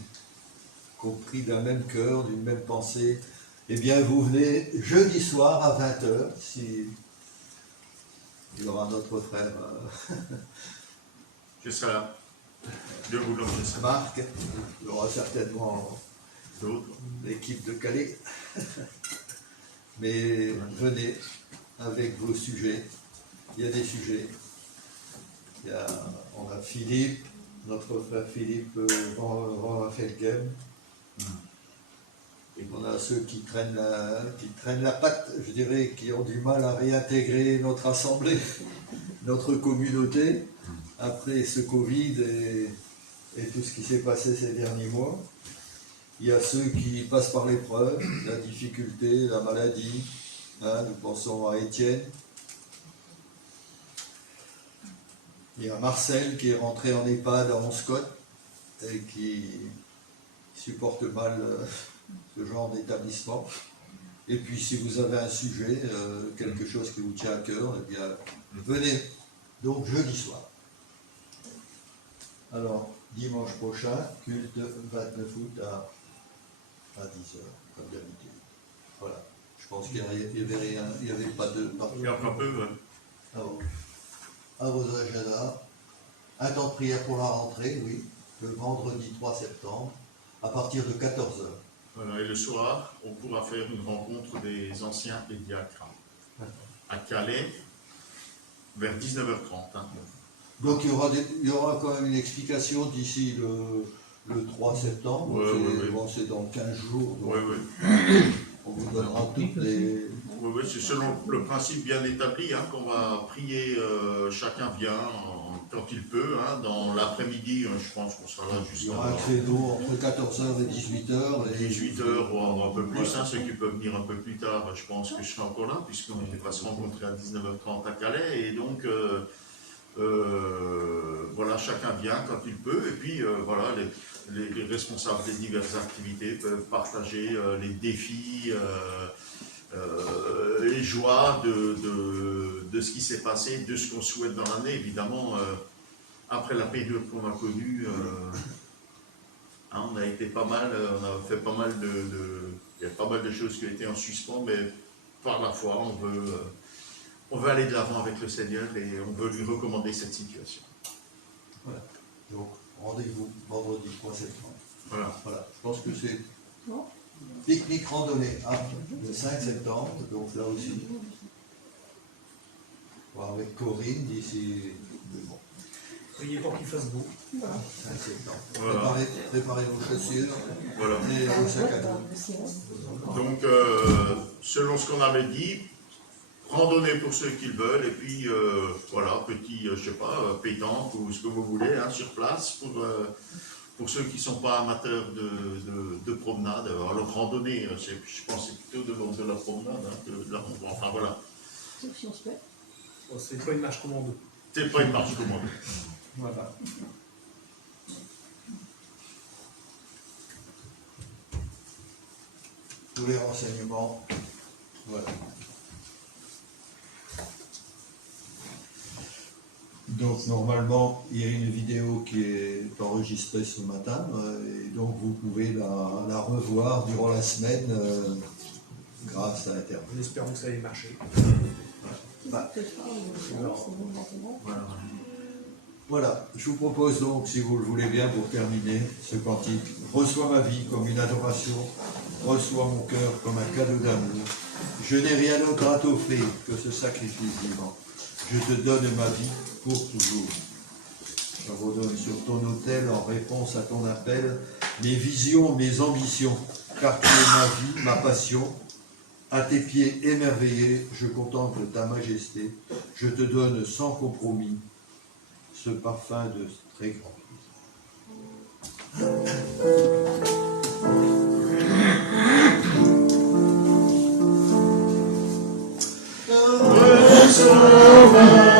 qu'on prie d'un même cœur, d'une même pensée, eh bien vous venez jeudi soir à 20h, si il y aura notre frère Je serai là. Dieu voulant, je serai là. Marc, il y aura certainement D'autres. l'équipe de Calais. Mais venez avec vos sujets. Il y a des sujets. On a Philippe, notre frère Philippe Van Felgem. Et on a ceux qui traînent la patte, je dirais, qui ont du mal à réintégrer notre assemblée, notre communauté, après ce Covid et tout ce qui s'est passé ces derniers mois. Il y a ceux qui passent par l'épreuve, la difficulté, la maladie. Nous pensons à Étienne. Il y a Marcel qui est rentré en EHPAD à Onscott et qui supporte mal ce genre d'établissement. Et puis si vous avez un sujet, quelque chose qui vous tient à cœur, eh bien venez donc jeudi soir. Alors dimanche prochain, culte 29 août à 10h, comme d'habitude. Voilà. Je pense qu'il n'y avait pas de... Il y a encore peu, ouais. À vos agendas. Un temps de prière pour la rentrée, oui, le vendredi 3 septembre, à partir de 14h. Voilà, et le soir, on pourra faire une rencontre des anciens pédiatres à Calais, vers 19h30. Hein. Donc il y aura quand même une explication d'ici le 3 septembre. C'est dans 15 jours. Donc on vous donnera toutes les... Oui, c'est selon le principe bien établi qu'on va prier, chacun vient quand il peut. Dans l'après-midi, je pense qu'on sera là jusqu'à... Il y aura un créneau entre 14h et 18h. 18h ou un peu plus. Ceux qui peuvent venir un peu plus tard, je pense que je serai encore là, puisqu'on va se rencontrer à 19h30 à Calais. Et donc, voilà, chacun vient quand il peut. Et puis, voilà, les responsables des diverses activités peuvent partager les défis, les joies de ce qui s'est passé, de ce qu'on souhaite dans l'année. Évidemment, après la période qu'on a connue, on a été pas mal, on a fait pas mal il y a pas mal de choses qui ont été en suspens, mais par la foi, on veut aller de l'avant avec le Seigneur et on veut lui recommander cette situation. Voilà. Donc, rendez-vous vendredi 3 septembre. Voilà. Je pense que c'est pique-nique randonnée le 5 septembre, donc là aussi. Voir avec Corinne d'ici. Bon. Priez pour qu'il fasse beau. 5 septembre. Voilà. Préparez vos chaussures Voilà. et vos sacs à dos. Donc, selon ce qu'on avait dit, randonnée pour ceux qui le veulent, et puis voilà, petit, je sais pas, pétanque ou ce que vous voulez, sur place, pour ceux qui ne sont pas amateurs de promenade. Alors, randonnée, je pense que c'est plutôt de la promenade, enfin voilà. C'est pas une marche commando. C'est pas une marche commandée. Voilà. Tous les renseignements. Voilà. Donc normalement, il y a une vidéo qui est enregistrée ce matin, et donc vous pouvez la revoir durant la semaine grâce à Internet. Nous espérons que ça ait marché. Voilà. Voilà, je vous propose donc, si vous le voulez bien, pour terminer ce cantique, reçois ma vie comme une adoration, reçois mon cœur comme un cadeau d'amour. Je n'ai rien d'autre à t'offrir que ce sacrifice vivant. Je te donne ma vie pour toujours. Je redonne sur ton autel, en réponse à ton appel, mes visions, mes ambitions, car tu es ma vie, ma passion. À tes pieds émerveillés, je contemple ta majesté. Je te donne sans compromis ce parfum de très grand plaisir.